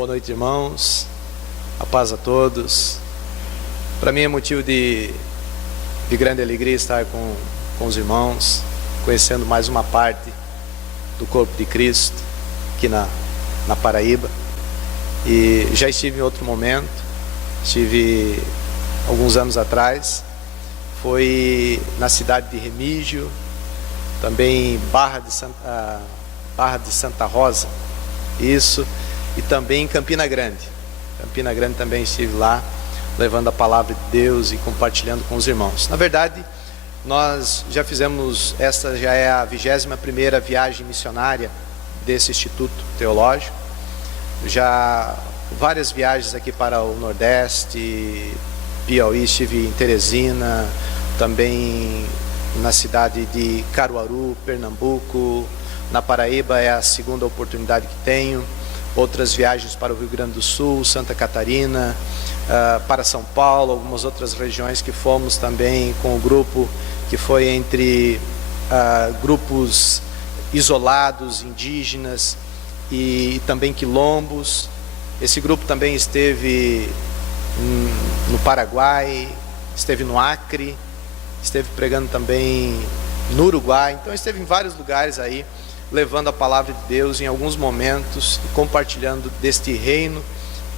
Boa noite, irmãos. A paz a todos. Para mim é motivo de grande alegria estar com os irmãos, conhecendo mais uma parte do corpo de Cristo aqui na Paraíba. E já estive em outro momento, estive alguns anos atrás, foi na cidade de Remígio, também Barra de Santa Rosa, isso, e também em Campina Grande. Campina Grande também estive lá, levando a palavra de Deus e compartilhando com os irmãos. Na verdade, nós já fizemos, esta já é a 21ª viagem missionária desse Instituto Teológico. Já várias viagens aqui para o Nordeste, Piauí, estive em Teresina, também na cidade de Caruaru, Pernambuco. Na Paraíba é a segunda oportunidade que tenho. Outras viagens para o Rio Grande do Sul, Santa Catarina, para São Paulo, algumas outras regiões que fomos também com o grupo, que foi entre grupos isolados, indígenas e também quilombos. Esse grupo também esteve no Paraguai, esteve no Acre, esteve pregando também no Uruguai. Então esteve em vários lugares aí, levando a palavra de Deus em alguns momentos e compartilhando deste reino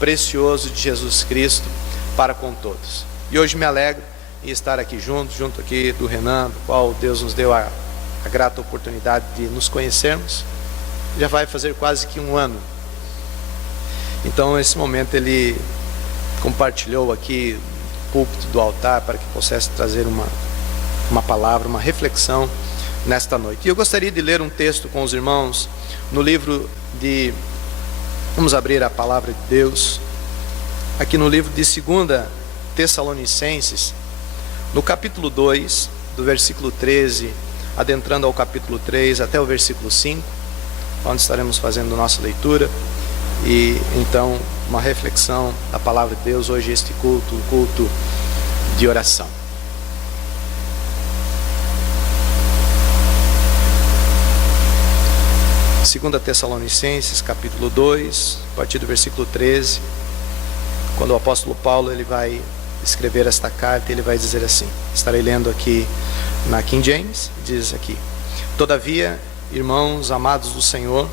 precioso de Jesus Cristo para com todos. E hoje me alegro em estar aqui junto aqui do Renan, do qual Deus nos deu a grata oportunidade de nos conhecermos. Já vai fazer quase que um ano. Então nesse momento ele compartilhou aqui o púlpito do altar para que pudesse trazer uma palavra, uma reflexão nesta noite. E eu gostaria de ler um texto com os irmãos no livro de... Vamos abrir a palavra de Deus aqui no livro de 2 Tessalonicenses, no capítulo 2, do versículo 13, adentrando ao capítulo 3 até o versículo 5, onde estaremos fazendo nossa leitura e então uma reflexão da palavra de Deus. Hoje este culto, um culto de oração. 2 Tessalonicenses, capítulo 2, a partir do versículo 13, quando o apóstolo Paulo ele vai escrever esta carta, ele vai dizer assim, estarei lendo aqui na King James, diz aqui: Todavia, irmãos amados do Senhor,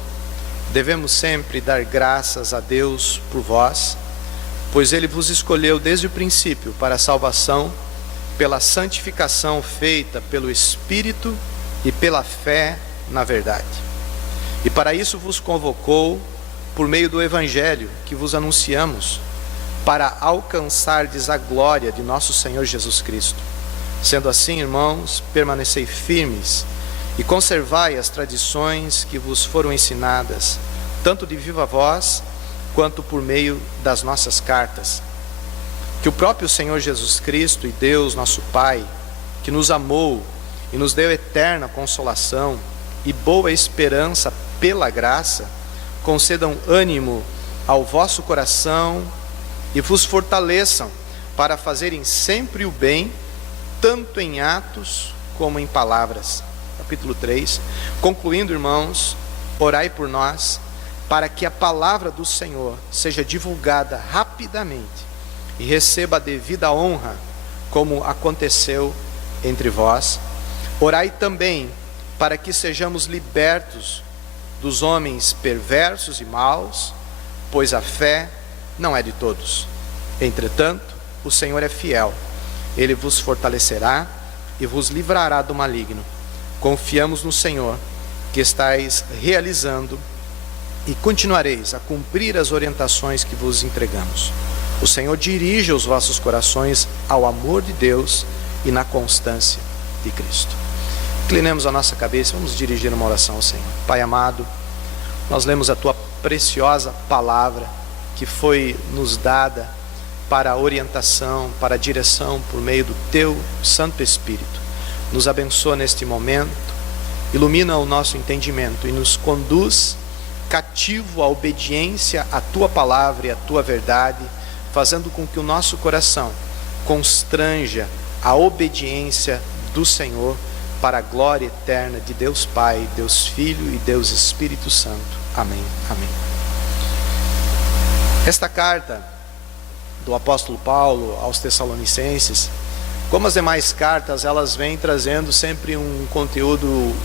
devemos sempre dar graças a Deus por vós, pois Ele vos escolheu desde o princípio para a salvação, pela santificação feita pelo Espírito e pela fé na verdade. E para isso vos convocou, por meio do Evangelho que vos anunciamos, para alcançardes a glória de nosso Senhor Jesus Cristo. Sendo assim, irmãos, permanecei firmes e conservai as tradições que vos foram ensinadas, tanto de viva voz, quanto por meio das nossas cartas. Que o próprio Senhor Jesus Cristo e Deus, nosso Pai, que nos amou e nos deu eterna consolação e boa esperança pela graça, concedam ânimo ao vosso coração e vos fortaleçam para fazerem sempre o bem, tanto em atos como em palavras. Capítulo 3. Concluindo, irmãos, orai por nós, para que a palavra do Senhor seja divulgada rapidamente e receba a devida honra, como aconteceu entre vós. Orai também para que sejamos libertos dos homens perversos e maus, pois a fé não é de todos. Entretanto, o Senhor é fiel, Ele vos fortalecerá e vos livrará do maligno. Confiamos no Senhor, que estáis realizando e continuareis a cumprir as orientações que vos entregamos. O Senhor dirige os vossos corações ao amor de Deus e na constância de Cristo. Inclinemos a nossa cabeça, vamos dirigir uma oração ao Senhor. Pai amado, nós lemos a Tua preciosa palavra, que foi nos dada para a orientação, para a direção, por meio do Teu Santo Espírito. Nos abençoa neste momento, ilumina o nosso entendimento e nos conduz cativo à obediência à Tua palavra e à Tua verdade, fazendo com que o nosso coração constranja a obediência do Senhor, para a glória eterna de Deus Pai, Deus Filho e Deus Espírito Santo. Amém. Amém. Esta carta do apóstolo Paulo aos Tessalonicenses, como as demais cartas, elas vêm trazendo sempre um conteúdo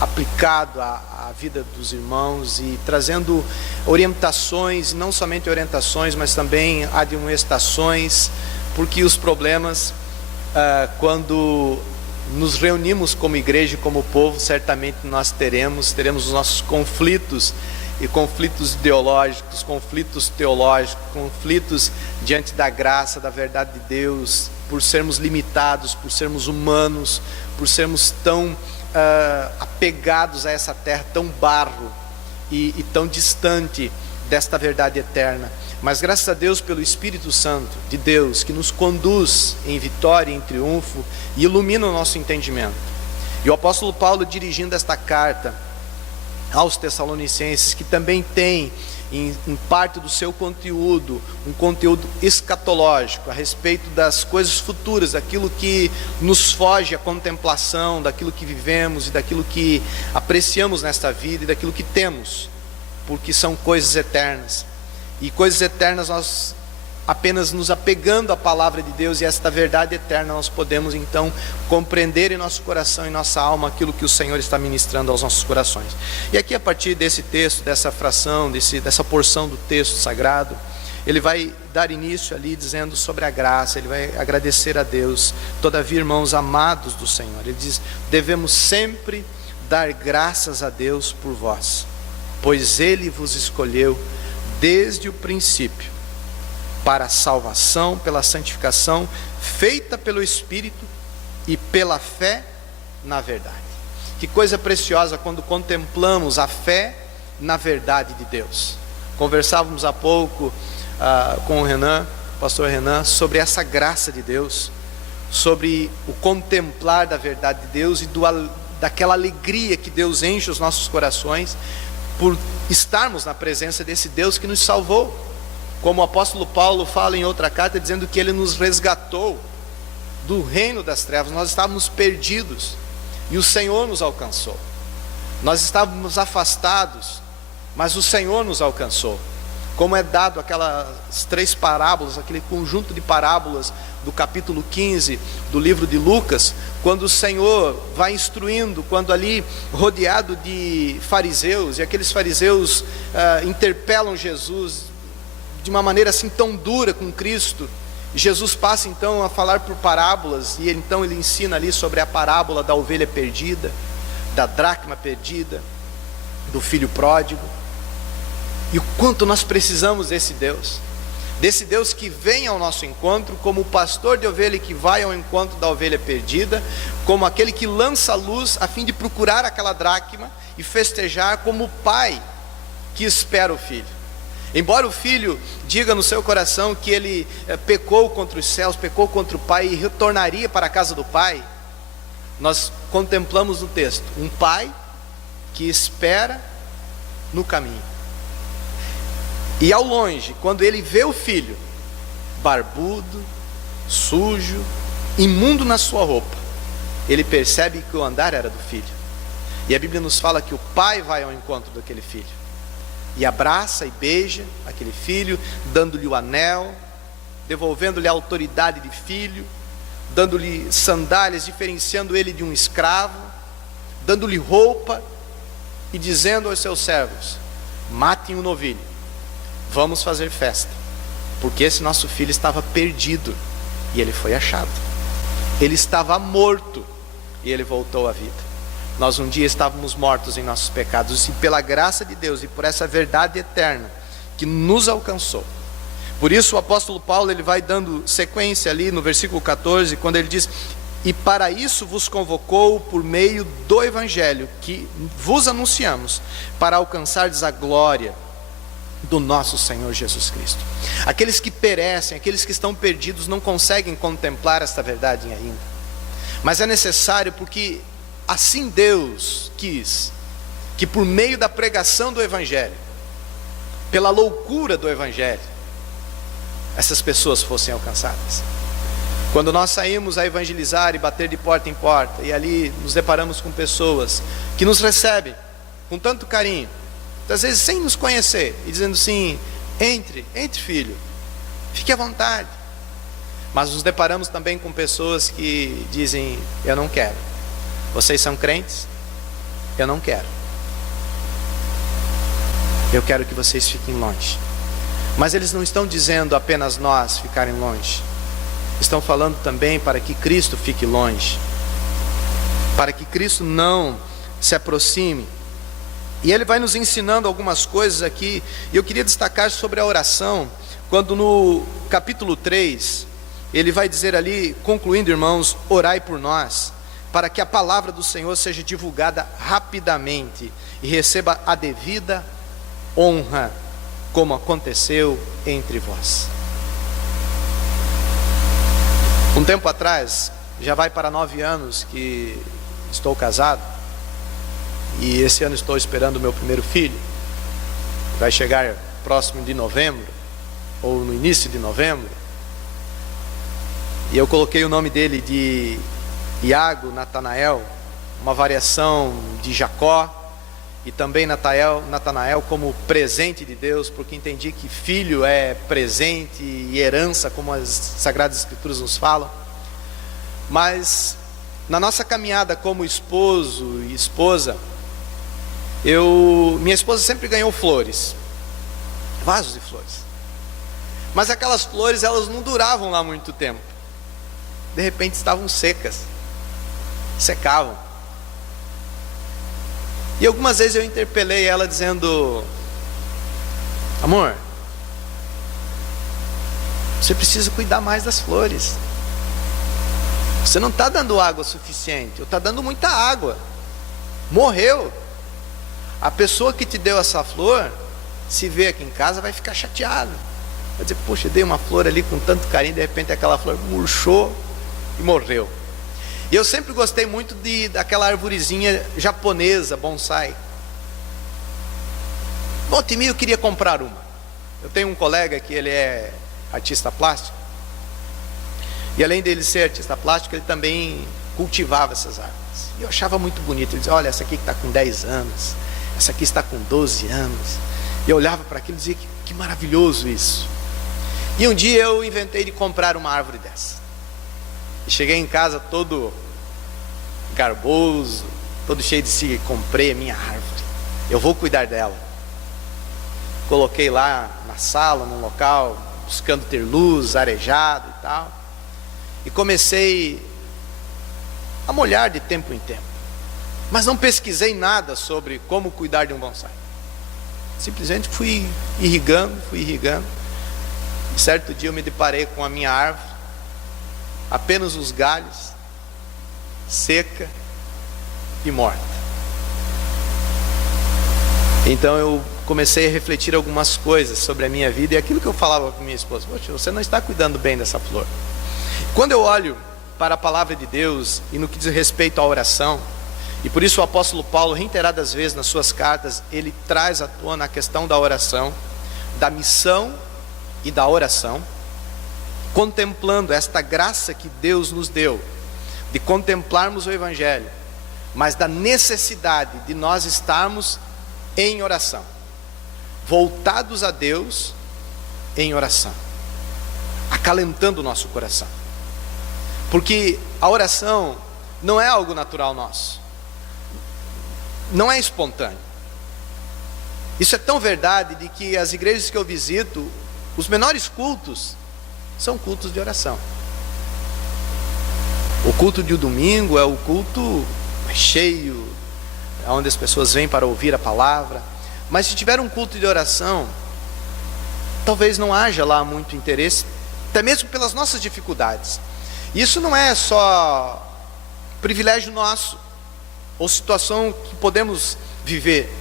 aplicado à vida dos irmãos e trazendo orientações, não somente orientações, mas também admoestações, porque os problemas, quando nos reunimos como igreja e como povo, certamente nós teremos os nossos conflitos, e conflitos ideológicos, conflitos teológicos, conflitos diante da graça, da verdade de Deus, por sermos limitados, por sermos humanos, por sermos tão apegados a essa terra, tão barro e tão distante desta verdade eterna. Mas graças a Deus pelo Espírito Santo de Deus, que nos conduz em vitória, em triunfo, e ilumina o nosso entendimento. E o apóstolo Paulo, dirigindo esta carta aos Tessalonicenses, que também tem em parte do seu conteúdo, um conteúdo escatológico, a respeito das coisas futuras, daquilo que nos foge à contemplação, daquilo que vivemos e daquilo que apreciamos nesta vida e daquilo que temos, porque são coisas eternas. E coisas eternas, nós apenas nos apegando à palavra de Deus e esta verdade eterna, nós podemos então compreender em nosso coração, em nossa alma, aquilo que o Senhor está ministrando aos nossos corações. E aqui, a partir desse texto, dessa fração, dessa porção do texto sagrado, ele vai dar início ali dizendo sobre a graça. Ele vai agradecer a Deus. Todavia, irmãos amados do Senhor, ele diz: devemos sempre dar graças a Deus por vós, pois Ele vos escolheu desde o princípio para a salvação, pela santificação feita pelo Espírito e pela fé na verdade. Que coisa preciosa quando contemplamos a fé na verdade de Deus. Conversávamos há pouco com o Renan, pastor Renan, sobre essa graça de Deus, sobre o contemplar da verdade de Deus e daquela alegria que Deus enche os nossos corações por estarmos na presença desse Deus que nos salvou. Como o apóstolo Paulo fala em outra carta, dizendo que Ele nos resgatou do reino das trevas. Nós estávamos perdidos e o Senhor nos alcançou. Nós estávamos afastados, mas o Senhor nos alcançou. Como é dado aquelas 3 parábolas, aquele conjunto de parábolas do capítulo 15 do livro de Lucas, quando o Senhor vai instruindo, quando ali rodeado de fariseus, e aqueles fariseus interpelam Jesus de uma maneira assim tão dura com Cristo. Jesus passa então a falar por parábolas, e então ele ensina ali sobre a parábola da ovelha perdida, da dracma perdida, do filho pródigo, e o quanto nós precisamos desse Deus que vem ao nosso encontro como o pastor de ovelha que vai ao encontro da ovelha perdida, como aquele que lança a luz a fim de procurar aquela dracma e festejar, como o pai que espera o filho. Embora o filho diga no seu coração que ele pecou contra os céus, pecou contra o pai e retornaria para a casa do pai, nós contemplamos no texto um pai que espera no caminho. E ao longe, quando ele vê o filho barbudo, sujo, imundo na sua roupa, ele percebe que o andar era do filho. E a Bíblia nos fala que o pai vai ao encontro daquele filho e abraça e beija aquele filho, dando-lhe o anel, devolvendo-lhe a autoridade de filho, dando-lhe sandálias, diferenciando ele de um escravo, dando-lhe roupa e dizendo aos seus servos: matem um novilho, vamos fazer festa, porque esse nosso filho estava perdido e ele foi achado. Ele estava morto e ele voltou à vida. Nós um dia estávamos mortos em nossos pecados, e pela graça de Deus e por essa verdade eterna que nos alcançou. Por isso o apóstolo Paulo, ele vai dando sequência ali no versículo 14, quando ele diz: e para isso vos convocou por meio do evangelho que vos anunciamos, para alcançardes a glória do nosso Senhor Jesus Cristo. Aqueles que perecem, aqueles que estão perdidos, não conseguem contemplar esta verdade ainda, mas é necessário, porque assim Deus quis que por meio da pregação do evangelho, pela loucura do evangelho, essas pessoas fossem alcançadas. Quando nós saímos a evangelizar e bater de porta em porta, e ali nos deparamos com pessoas que nos recebem com tanto carinho, às vezes sem nos conhecer, e dizendo assim: Entre filho, fique à vontade. Mas nos deparamos também com pessoas que dizem: eu não quero. Vocês são crentes? Eu não quero. Eu quero que vocês fiquem longe. Mas eles não estão dizendo apenas nós ficarem longe. Estão falando também para que Cristo fique longe, para que Cristo não se aproxime. E ele vai nos ensinando algumas coisas aqui. E eu queria destacar sobre a oração, quando no capítulo 3, ele vai dizer ali, concluindo, irmãos: orai por nós, para que a palavra do Senhor seja divulgada rapidamente e receba a devida honra, como aconteceu entre vós. Um tempo atrás, já vai para 9 anos que estou casado, e esse ano estou esperando o meu primeiro filho. Vai chegar próximo de novembro, ou no início de novembro, e eu coloquei o nome dele de Iago Natanael, uma variação de Jacó, e também Natanael como presente de Deus, porque entendi que filho é presente e herança, como as Sagradas Escrituras nos falam. Mas na nossa caminhada como esposo e esposa, minha esposa sempre ganhou flores, vasos de flores, mas aquelas flores, elas não duravam lá muito tempo. De repente estavam secas, secavam. E algumas vezes eu interpelei ela dizendo: amor, você precisa cuidar mais das flores. Você não está dando água suficiente. Eu estou dando muita água. Morreu. A pessoa que te deu essa flor, se vê aqui em casa, vai ficar chateada. Vai dizer: poxa, eu dei uma flor ali com tanto carinho, de repente aquela flor murchou e morreu. E eu sempre gostei muito daquela arvorezinha japonesa, bonsai. Volta e meia eu queria comprar uma. Eu tenho um colega que ele é artista plástico, e além dele ser artista plástico, ele também cultivava essas árvores. E eu achava muito bonito. Ele dizia: olha, essa aqui que está com 10 anos, essa aqui está com 12 anos. E eu olhava para aquilo e dizia: que maravilhoso isso. E um dia eu inventei de comprar uma árvore dessa. E cheguei em casa todo garboso, todo cheio de si. Comprei a minha árvore, eu vou cuidar dela. Coloquei lá na sala, num local, buscando ter luz, arejado e tal. E comecei a molhar de tempo em tempo. Mas não pesquisei nada sobre como cuidar de um bonsai. Simplesmente fui irrigando. E certo dia eu me deparei com a minha árvore, apenas os galhos, seca e morta. Então eu comecei a refletir algumas coisas sobre a minha vida, e aquilo que eu falava com minha esposa: poxa, você não está cuidando bem dessa flor. Quando eu olho para a palavra de Deus e no que diz respeito à oração, e por isso o apóstolo Paulo, reiteradas vezes nas suas cartas, ele traz à tona a questão da oração, da missão e da oração, contemplando esta graça que Deus nos deu, de contemplarmos o Evangelho, mas da necessidade de nós estarmos em oração, voltados a Deus em oração, acalentando o nosso coração. Porque a oração não é algo natural nosso, não é espontâneo. Isso é tão verdade de que as igrejas que eu visito, os menores cultos são cultos de oração. O culto de domingo é o culto cheio, onde as pessoas vêm para ouvir a palavra. Mas se tiver um culto de oração, talvez não haja lá muito interesse, até mesmo pelas nossas dificuldades. Isso não é só privilégio nosso, ou situação que podemos viver.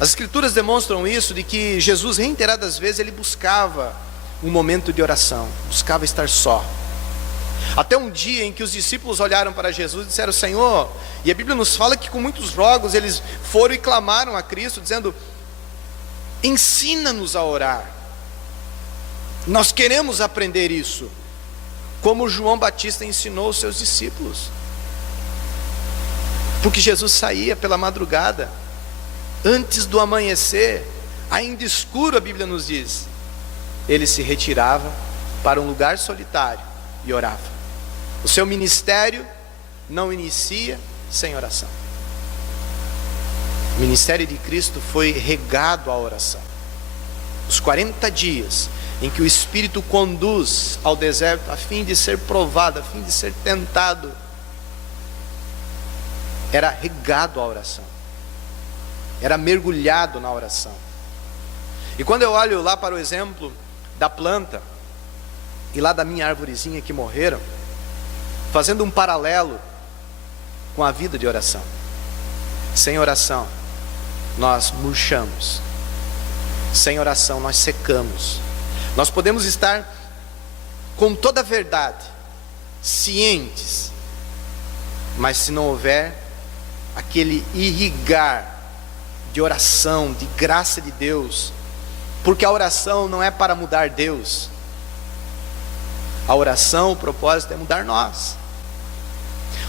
As Escrituras demonstram isso, de que Jesus reiteradas vezes ele buscava um momento de oração, buscava estar só. Até um dia em que os discípulos olharam para Jesus e disseram: Senhor, e a Bíblia nos fala que com muitos rogos eles foram e clamaram a Cristo, dizendo: ensina-nos a orar. Nós queremos aprender isso, como João Batista ensinou os seus discípulos. Porque Jesus saía pela madrugada, antes do amanhecer, ainda escuro, a Bíblia nos diz, ele se retirava para um lugar solitário e orava. O seu ministério não inicia sem oração. O ministério de Cristo foi regado à oração. Os 40 dias em que o Espírito conduz ao deserto a fim de ser provado, a fim de ser tentado, era regado à oração, era mergulhado na oração. E quando eu olho lá para o exemplo da planta e lá da minha arvorezinha que morreram, fazendo um paralelo com a vida de oração, sem oração nós murchamos, sem oração nós secamos. Nós podemos estar com toda a verdade, cientes, mas se não houver aquele irrigar de oração, de graça de Deus, porque a oração não é para mudar Deus, a oração, o propósito é mudar nós.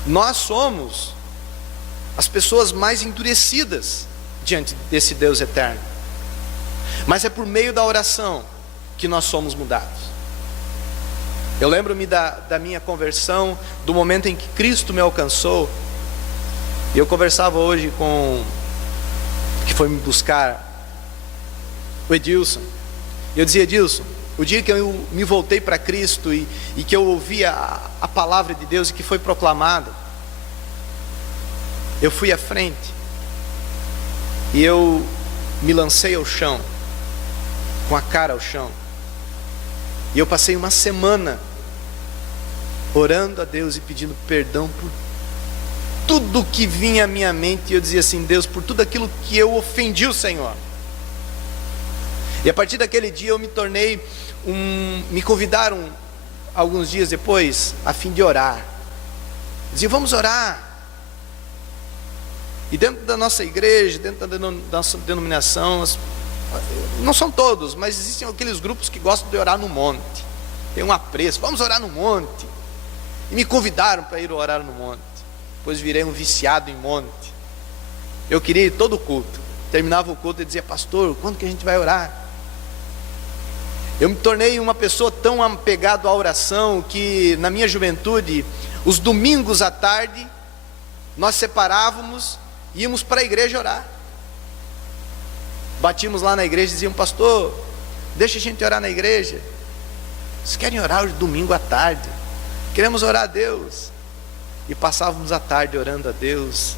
Nós somos as pessoas mais endurecidas diante desse Deus eterno, mas é por meio da oração que nós somos mudados. Eu lembro-me da minha conversão, do momento em que Cristo me alcançou. E eu conversava hoje com que foi me buscar, o Edilson. E eu dizia: Edilson, o dia que eu me voltei para Cristo e que eu ouvi a palavra de Deus e que foi proclamada, eu fui à frente e eu me lancei ao chão, com a cara ao chão. E eu passei uma semana orando a Deus e pedindo perdão por tudo que vinha à minha mente. E eu dizia assim: Deus, por tudo aquilo que eu ofendi o Senhor. E a partir daquele dia eu me tornei me convidaram alguns dias depois a fim de orar. Diziam: vamos orar. E dentro da nossa igreja, dentro da nossa denominação, não são todos, mas existem aqueles grupos que gostam de orar no monte. Tem um apreço: vamos orar no monte. E me convidaram para ir orar no monte. Depois virei um viciado em monte. Eu queria ir todo culto. Terminava o culto e dizia: pastor, quando que a gente vai orar? Eu me tornei uma pessoa tão apegado à oração que na minha juventude, os domingos à tarde, nós separávamos e íamos para a igreja orar. Batíamos lá na igreja e diziam: pastor, deixa a gente orar na igreja. Vocês querem orar hoje domingo à tarde? Queremos orar a Deus. E passávamos a tarde orando a Deus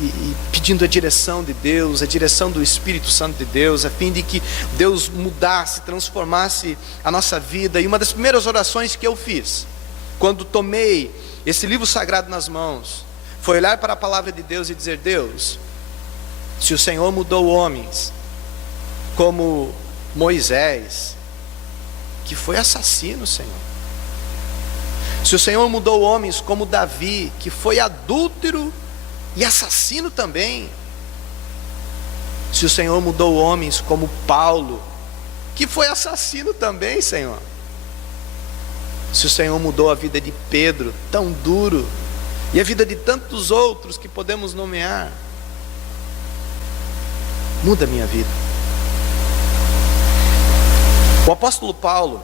e pedindo a direção de Deus, a direção do Espírito Santo de Deus, a fim de que Deus mudasse, transformasse a nossa vida. E uma das primeiras orações que eu fiz, quando tomei esse livro sagrado nas mãos, foi olhar para a palavra de Deus e dizer: Deus, se o Senhor mudou homens como Moisés, que foi assassino, Senhor, se o Senhor mudou homens como Davi, que foi adúltero e assassino também, se o Senhor mudou homens como Paulo, que foi assassino também, Senhor, se o Senhor mudou a vida de Pedro, tão duro, e a vida de tantos outros que podemos nomear, muda a minha vida. O apóstolo Paulo,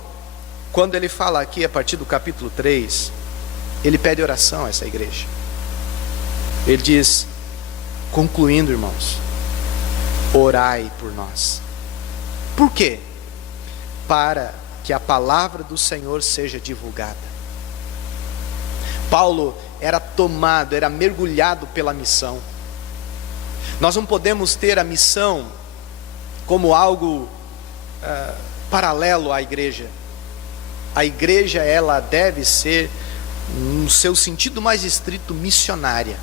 quando ele fala aqui a partir do capítulo 3, ele pede oração a essa igreja. Ele diz, concluindo, irmãos, orai por nós. Por quê? Para que a palavra do Senhor seja divulgada. Paulo era tomado, era mergulhado pela missão. Nós não podemos ter a missão como algo paralelo à igreja. A igreja, ela deve ser, no seu sentido mais estrito, missionária.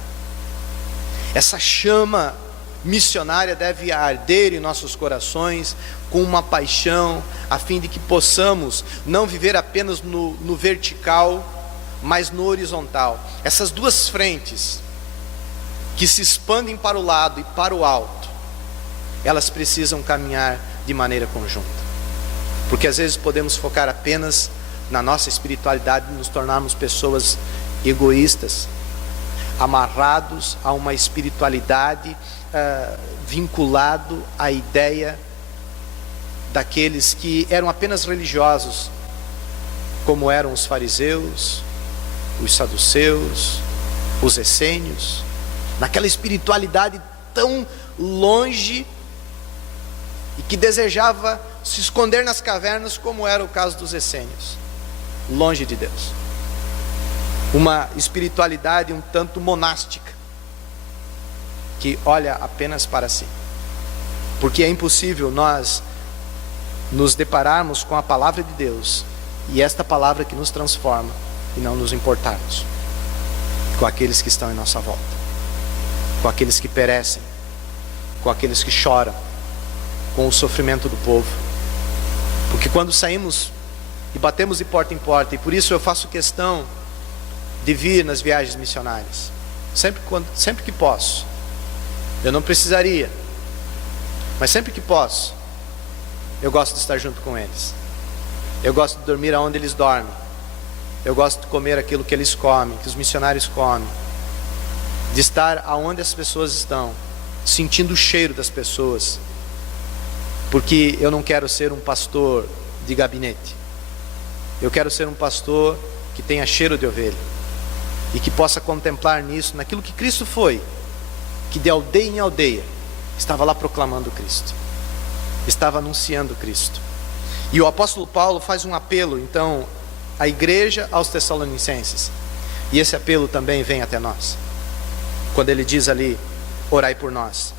Essa chama missionária deve arder em nossos corações com uma paixão, a fim de que possamos não viver apenas no vertical, mas no horizontal. Essas duas frentes que se expandem para o lado e para o alto, elas precisam caminhar de maneira conjunta, porque às vezes podemos focar apenas na nossa espiritualidade e nos tornarmos pessoas egoístas, amarrados a uma espiritualidade vinculado à ideia daqueles que eram apenas religiosos, como eram os fariseus, os saduceus, os essênios, naquela espiritualidade tão longe e que desejava se esconder nas cavernas, como era o caso dos essênios, longe de Deus. Uma espiritualidade um tanto monástica, que olha apenas para si, porque é impossível nós nos depararmos com a palavra de Deus, e esta palavra que nos transforma, e não nos importarmos com aqueles que estão em nossa volta, com aqueles que perecem, com aqueles que choram, com o sofrimento do povo. Porque quando saímos e batemos de porta em porta, e por isso eu faço questão de vir nas viagens missionárias, sempre que posso. Eu não precisaria, mas sempre que posso, eu gosto de estar junto com eles. Eu gosto de dormir aonde eles dormem. Eu gosto de comer aquilo que eles comem, que os missionários comem. De estar aonde as pessoas estão, sentindo o cheiro das pessoas. Porque eu não quero ser um pastor de gabinete. Eu quero ser um pastor que tenha cheiro de ovelha, e que possa contemplar nisso, naquilo que Cristo foi, que de aldeia em aldeia estava lá proclamando Cristo, estava anunciando Cristo. E o apóstolo Paulo faz um apelo então à igreja, aos Tessalonicenses, e esse apelo também vem até nós, quando ele diz ali: orai por nós,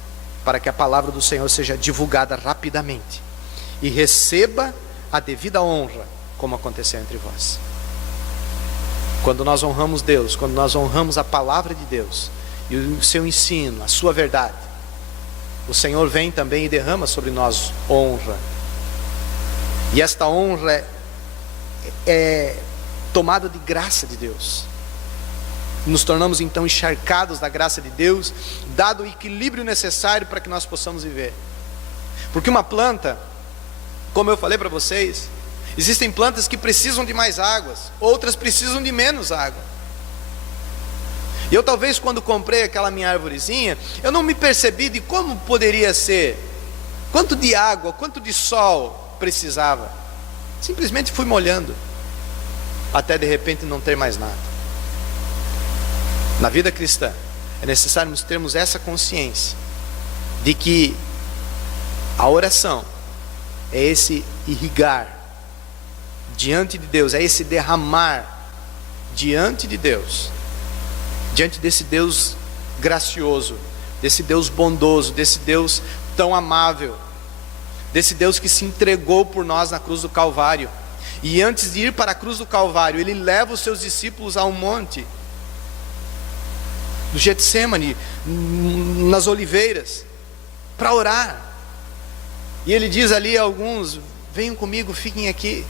para que a palavra do Senhor seja divulgada rapidamente e receba a devida honra, como aconteceu entre vós. Quando nós honramos Deus, quando nós honramos a palavra de Deus e o seu ensino, a sua verdade, o Senhor vem também e derrama sobre nós honra. E esta honra é tomada de graça de Deus. Nos tornamos então encharcados da graça de Deus, dado o equilíbrio necessário para que nós possamos viver. Porque uma planta, como eu falei para vocês, existem plantas que precisam de mais águas, outras precisam de menos água. E eu talvez quando comprei aquela minha arvorezinha, eu não me percebi de como poderia ser, quanto de água, quanto de sol precisava. Simplesmente fui molhando, até de repente não ter mais nada. Na vida cristã, é necessário nós termos essa consciência de que a oração é esse irrigar diante de Deus, é esse derramar diante de Deus, diante desse Deus gracioso, desse Deus bondoso, desse Deus tão amável, desse Deus que se entregou por nós na cruz do Calvário. E antes de ir para a cruz do Calvário, ele leva os seus discípulos a um monte, no Getsêmani, nas oliveiras, para orar. E ele diz ali a alguns: venham comigo, fiquem aqui,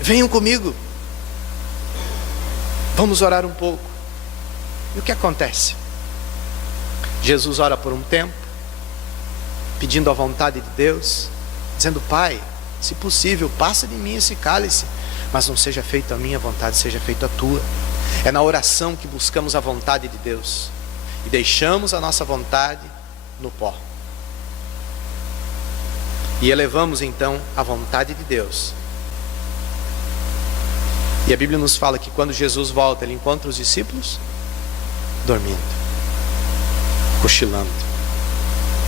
venham comigo, vamos orar um pouco. E o que acontece? Jesus ora por um tempo, pedindo a vontade de Deus, dizendo: Pai, se possível, passa de mim esse cálice, mas não seja feita a minha vontade, seja feita a tua. É na oração que buscamos a vontade de Deus e deixamos a nossa vontade no pó, e elevamos então a vontade de Deus. E a Bíblia nos fala que quando Jesus volta, ele encontra os discípulos dormindo, cochilando,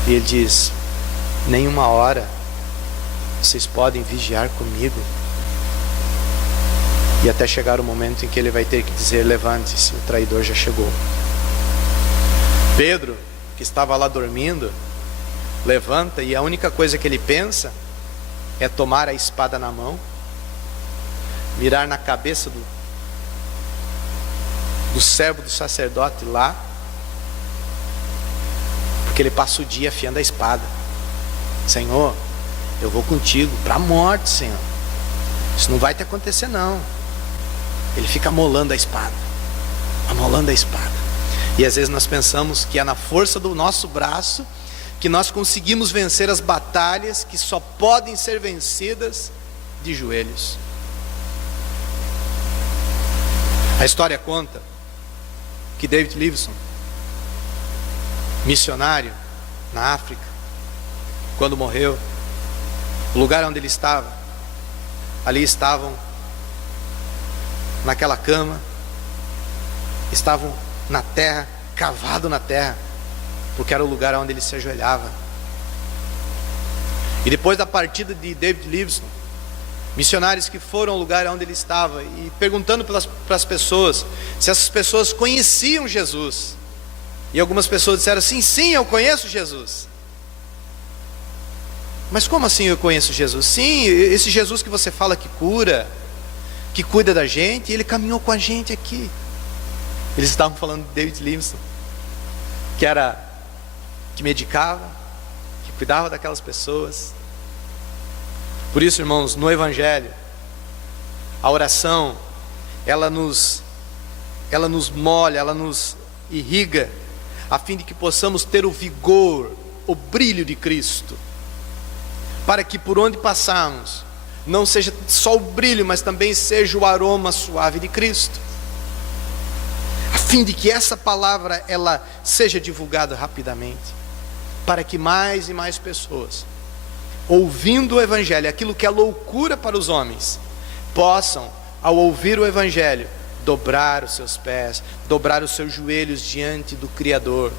e ele diz: nenhuma hora vocês podem vigiar comigo? E até chegar o momento em que ele vai ter que dizer: levante-se, o traidor já chegou. Pedro, que estava lá dormindo, levanta, e a única coisa que ele pensa é tomar a espada na mão, mirar na cabeça do servo do sacerdote lá, porque ele passa o dia afiando a espada. Senhor, eu vou contigo para a morte, Senhor, isso não vai te acontecer não. Ele fica amolando a espada, amolando a espada. E às vezes nós pensamos que é na força do nosso braço que nós conseguimos vencer as batalhas que só podem ser vencidas de joelhos. A história conta que David Livingstone, missionário na África, quando morreu, o lugar onde ele estava, ali estavam, naquela cama, estavam na terra, cavado na terra, porque era o lugar onde ele se ajoelhava. E depois da partida de David Livingstone, missionários que foram ao lugar onde ele estava e perguntando para as pessoas se essas pessoas conheciam Jesus. E algumas pessoas disseram assim: sim, eu conheço Jesus. Mas como assim eu conheço Jesus? Sim, esse Jesus que você fala que cura, que cuida da gente, ele caminhou com a gente aqui. Eles estavam falando de David Livingstone, que medicava, que cuidava daquelas pessoas. Por isso, irmãos, no Evangelho, a oração, ela nos molha, ela nos irriga, a fim de que possamos ter o vigor, o brilho de Cristo, para que por onde passarmos, não seja só o brilho, mas também seja o aroma suave de Cristo, a fim de que essa palavra, ela seja divulgada rapidamente, para que mais e mais pessoas, ouvindo o Evangelho, aquilo que é loucura para os homens, possam, ao ouvir o Evangelho, dobrar os seus pés, dobrar os seus joelhos diante do Criador.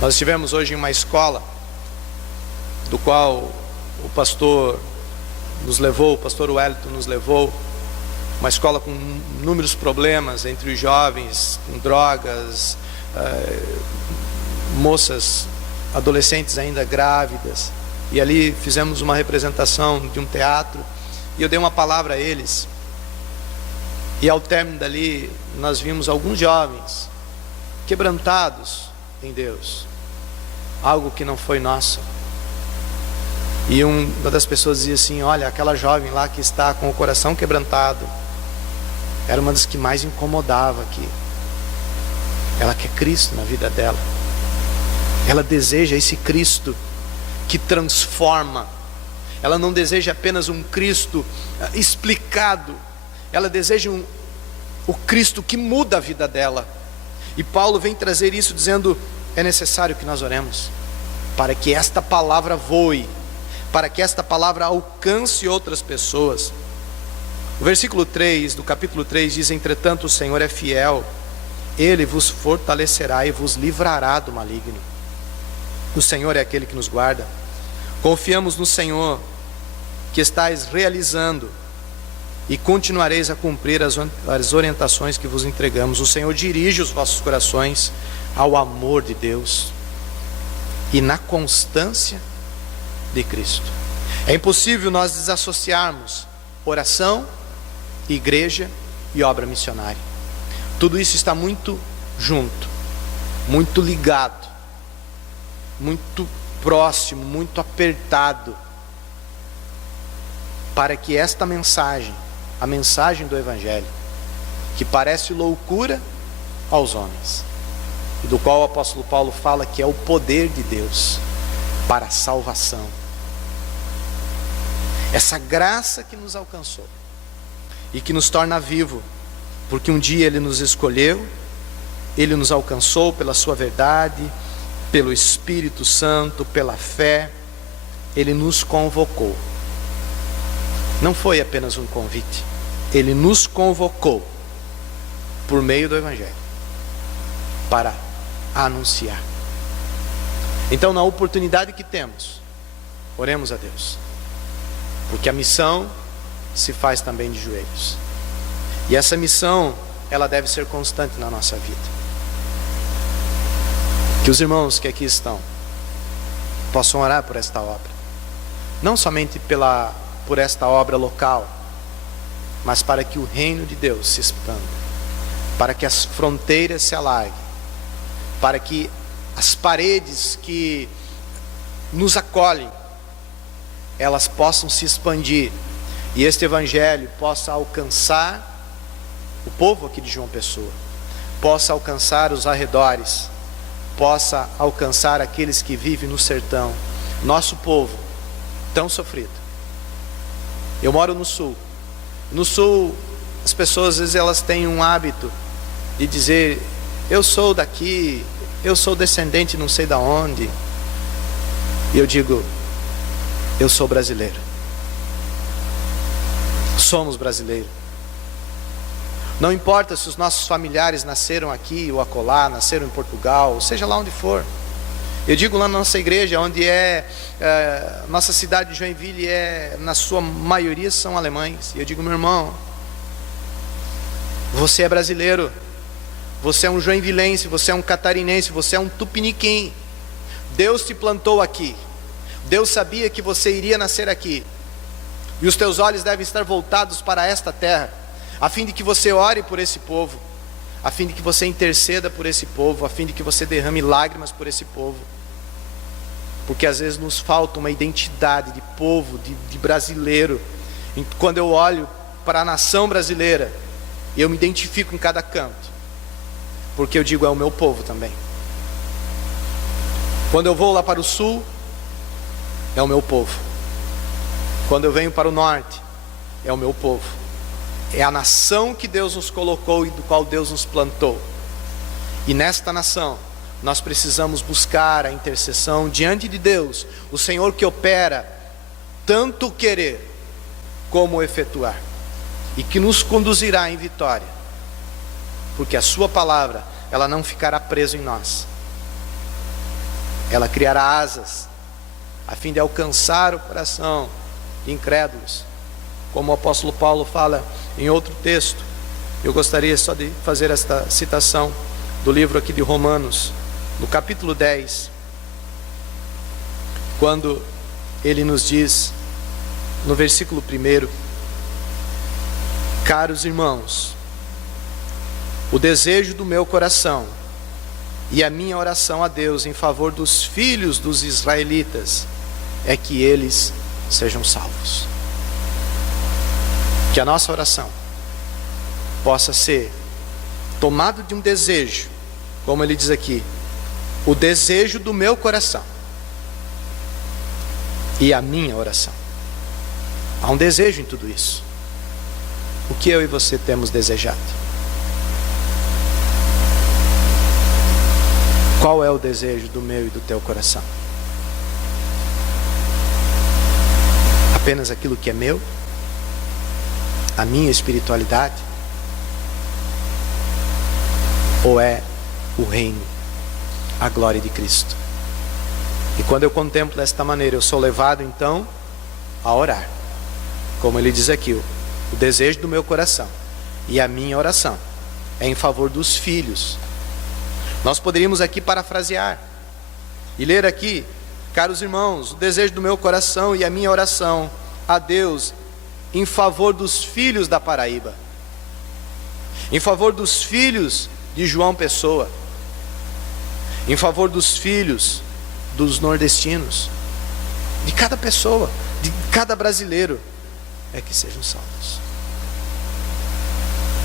Nós estivemos hoje em uma escola, do qual o pastor nos levou, o pastor Wellington nos levou, uma escola com inúmeros problemas entre os jovens, com drogas, moças, adolescentes ainda grávidas, e ali fizemos uma representação de um teatro, e eu dei uma palavra a eles, e ao término dali, nós vimos alguns jovens quebrantados em Deus, algo que não foi nosso, e uma das pessoas dizia assim: olha, aquela jovem lá que está com o coração quebrantado, era uma das que mais incomodava aqui, ela quer Cristo na vida dela, ela deseja esse Cristo que transforma, ela não deseja apenas um Cristo explicado, ela deseja o Cristo que muda a vida dela. E Paulo vem trazer isso dizendo: é necessário que nós oremos, para que esta palavra voe, para que esta palavra alcance outras pessoas. O versículo 3 do capítulo 3 diz: entretanto o Senhor é fiel, Ele vos fortalecerá e vos livrará do maligno. O Senhor é aquele que nos guarda. Confiamos no Senhor, que estáis realizando e continuareis a cumprir as orientações que vos entregamos. O Senhor dirige os vossos corações ao amor de Deus e na constância de Cristo. É impossível nós desassociarmos oração, igreja e obra missionária. Tudo isso está muito junto, muito ligado, muito próximo, muito apertado, para que esta mensagem, a mensagem do Evangelho, que parece loucura aos homens, e do qual o apóstolo Paulo fala que é o poder de Deus para a salvação, essa graça que nos alcançou e que nos torna vivo, porque um dia Ele nos escolheu, Ele nos alcançou pela sua verdade, pelo Espírito Santo, pela fé, Ele nos convocou. Não foi apenas um convite, Ele nos convocou por meio do Evangelho para anunciar. Então, na oportunidade que temos, oremos a Deus, porque a missão se faz também de joelhos, e essa missão, ela deve ser constante na nossa vida. Que os irmãos que aqui estão possam orar por esta obra, não somente por esta obra local, mas para que o reino de Deus se expanda, para que as fronteiras se alarguem, para que as paredes que nos acolhem, elas possam se expandir, e este Evangelho possa alcançar o povo aqui de João Pessoa, possa alcançar os arredores, possa alcançar aqueles que vivem no sertão, nosso povo tão sofrido. Eu moro no sul. No sul, as pessoas às vezes elas têm um hábito de dizer: eu sou daqui, eu sou descendente não sei da onde. E eu digo: Eu sou brasileiro. Somos brasileiros. Não importa se os nossos familiares nasceram aqui ou acolá, nasceram em Portugal, ou seja lá onde for. Eu digo lá na nossa igreja, onde nossa cidade de Joinville na sua maioria são alemães. E eu digo, meu irmão, você é brasileiro, você é um joinvilense, você é um catarinense, você é um tupiniquim. Deus te plantou aqui. Deus sabia que você iria nascer aqui. E os teus olhos devem estar voltados para esta terra, a fim de que você ore por esse povo, a fim de que você interceda por esse povo, a fim de que você derrame lágrimas por esse povo. Porque às vezes nos falta uma identidade de povo, de brasileiro. E quando eu olho para a nação brasileira, eu me identifico em cada canto, porque eu digo, é o meu povo também. Quando eu vou lá para o sul, é o meu povo. Quando eu venho para o norte, é o meu povo. É a nação que Deus nos colocou e do qual Deus nos plantou. E nesta nação, nós precisamos buscar a intercessão diante de Deus, o Senhor que opera tanto o querer como o efetuar, e que nos conduzirá em vitória, porque a sua palavra, ela não ficará presa em nós. Ela criará asas, a fim de alcançar o coração de incrédulos, como o apóstolo Paulo fala em outro texto. Eu gostaria só de fazer esta citação do livro aqui de Romanos, no capítulo 10, quando ele nos diz, no versículo 1: caros irmãos, o desejo do meu coração e a minha oração a Deus em favor dos filhos dos israelitas é que eles sejam salvos. Que a nossa oração possa ser tomada de um desejo, como ele diz aqui, o desejo do meu coração e a minha oração. Há um desejo em tudo isso. O que eu e você temos desejado? Qual é o desejo do meu e do teu coração? Apenas aquilo que é meu? A minha espiritualidade? Ou é o reino, a glória de Cristo? E quando eu contemplo desta maneira, eu sou levado então a orar, como ele diz aqui, o desejo do meu coração e a minha oração é em favor dos filhos. Nós poderíamos aqui parafrasear e ler aqui, caros irmãos, o desejo do meu coração e a minha oração a Deus em favor dos filhos da Paraíba, em favor dos filhos de João Pessoa, em favor dos filhos dos nordestinos, de cada pessoa, de cada brasileiro, é que sejam salvos.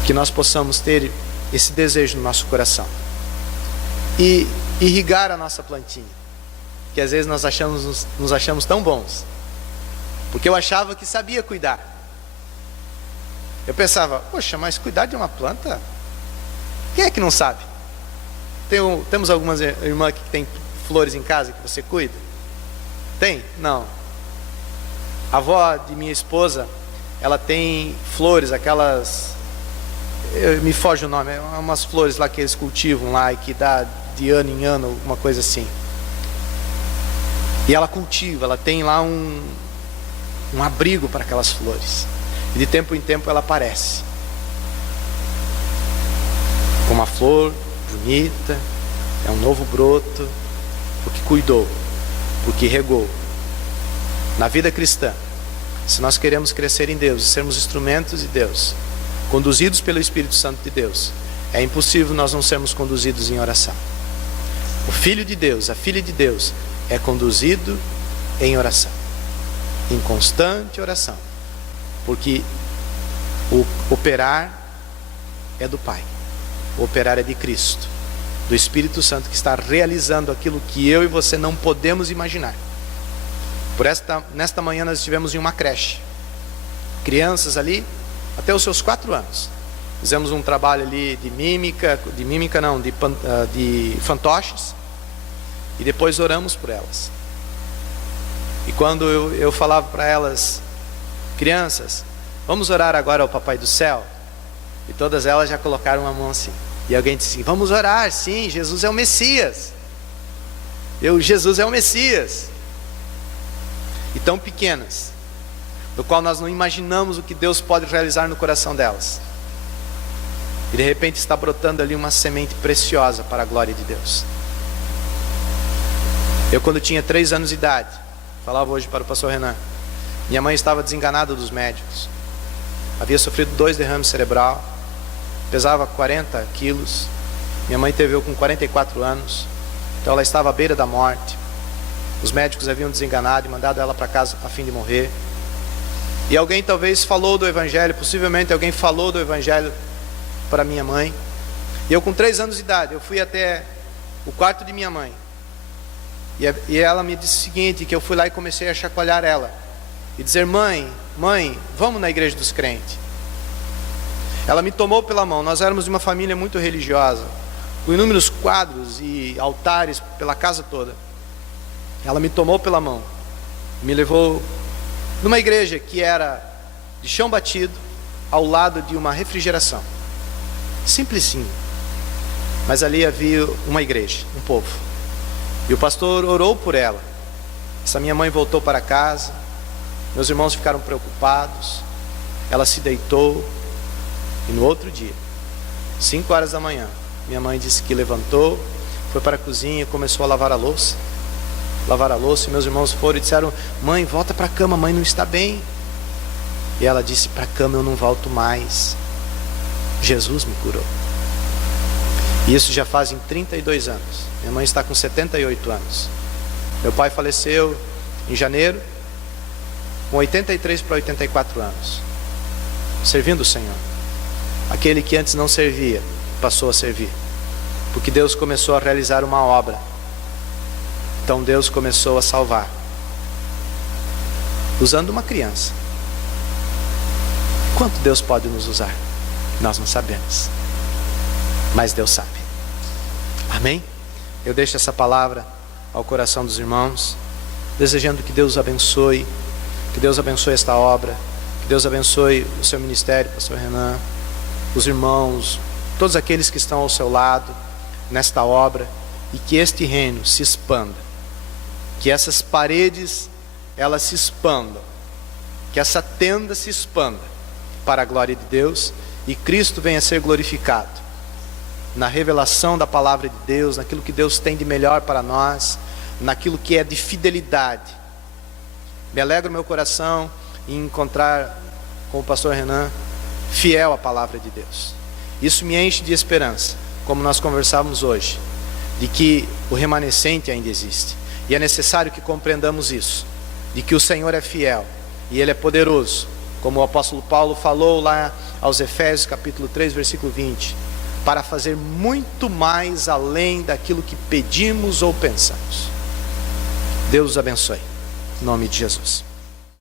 Que nós possamos ter esse desejo no nosso coração e irrigar a nossa plantinha, que às vezes nós nos achamos tão bons, porque eu achava que sabia cuidar. Eu pensava, poxa, mas cuidar de uma planta, quem é que não sabe? Temos algumas irmãs que tem flores em casa que você cuida? Tem? Não. A avó de minha esposa, ela tem flores, aquelas, me foge o nome, umas flores lá que eles cultivam lá e que dá de ano em ano, alguma coisa assim. E ela cultiva, ela tem lá um abrigo para aquelas flores. E de tempo em tempo ela aparece com uma flor bonita, é um novo broto, porque cuidou, porque regou. Na vida cristã, se nós queremos crescer em Deus e sermos instrumentos de Deus, conduzidos pelo Espírito Santo de Deus, é impossível nós não sermos conduzidos em oração. O Filho de Deus, a Filha de Deus é conduzido em oração, em constante oração, porque o operar é do Pai, o operar é de Cristo, do Espírito Santo, que está realizando aquilo que eu e você não podemos imaginar. Nesta manhã nós estivemos em uma creche, crianças ali até os seus 4 anos. Fizemos um trabalho ali de fantoches, e depois oramos por elas. E quando eu falava para elas, crianças, vamos orar agora ao Papai do Céu, e todas elas já colocaram a mão assim. E alguém disse assim, vamos orar, sim, Jesus é o Messias. Jesus é o Messias. E tão pequenas, do qual nós não imaginamos o que Deus pode realizar no coração delas. E de repente está brotando ali uma semente preciosa para a glória de Deus. Eu, quando tinha 3 anos de idade, falava hoje para o pastor Renan, minha mãe estava desenganada dos médicos. Havia sofrido 2 derrames cerebral, pesava 40 quilos. Minha mãe teve eu com 44 anos, então ela estava à beira da morte. Os médicos haviam desenganado e mandado ela para casa a fim de morrer. E alguém talvez falou do Evangelho, possivelmente alguém falou do Evangelho para minha mãe. E eu, com 3 anos de idade, eu fui até o quarto de minha mãe. E ela me disse o seguinte, que eu fui lá e comecei a chacoalhar ela e dizer, mãe, vamos na igreja dos crentes. Ela me tomou pela mão. Nós éramos de uma família muito religiosa, com inúmeros quadros e altares pela casa toda. Ela me tomou pela mão, me levou numa igreja que era de chão batido, ao lado de uma refrigeração. Simplesinho. Mas ali havia uma igreja, um povo. E o pastor orou por ela. Essa minha mãe voltou para casa. Meus irmãos ficaram preocupados. Ela se deitou. E no outro dia, 5 horas da manhã, minha mãe disse que levantou, foi para a cozinha e começou a lavar a louça. E meus irmãos foram e disseram, mãe, volta para a cama, mãe não está bem. E ela disse, para a cama eu não volto mais. Jesus me curou. E isso já fazem 32 anos. Minha mãe está com 78 anos. Meu pai faleceu em janeiro, com 83 para 84 anos, servindo o Senhor. Aquele que antes não servia, passou a servir, porque Deus começou a realizar uma obra. Então Deus começou a salvar, usando uma criança. Quanto Deus pode nos usar? Nós não sabemos, mas Deus sabe. Amém? Eu deixo essa palavra ao coração dos irmãos, desejando que Deus abençoe, que Deus abençoe esta obra, que Deus abençoe o seu ministério, pastor Renan, os irmãos, todos aqueles que estão ao seu lado nesta obra, e que este reino se expanda, que essas paredes elas se expandam, que essa tenda se expanda para a glória de Deus, e Cristo venha a ser glorificado na revelação da palavra de Deus, naquilo que Deus tem de melhor para nós, naquilo que é de fidelidade. Me alegra o meu coração em encontrar com o pastor Renan fiel à palavra de Deus. Isso me enche de esperança, como nós conversávamos hoje, de que o remanescente ainda existe. E é necessário que compreendamos isso, de que o Senhor é fiel e Ele é poderoso, como o apóstolo Paulo falou lá aos Efésios capítulo 3, versículo 20, para fazer muito mais além daquilo que pedimos ou pensamos. Deus os abençoe, em nome de Jesus.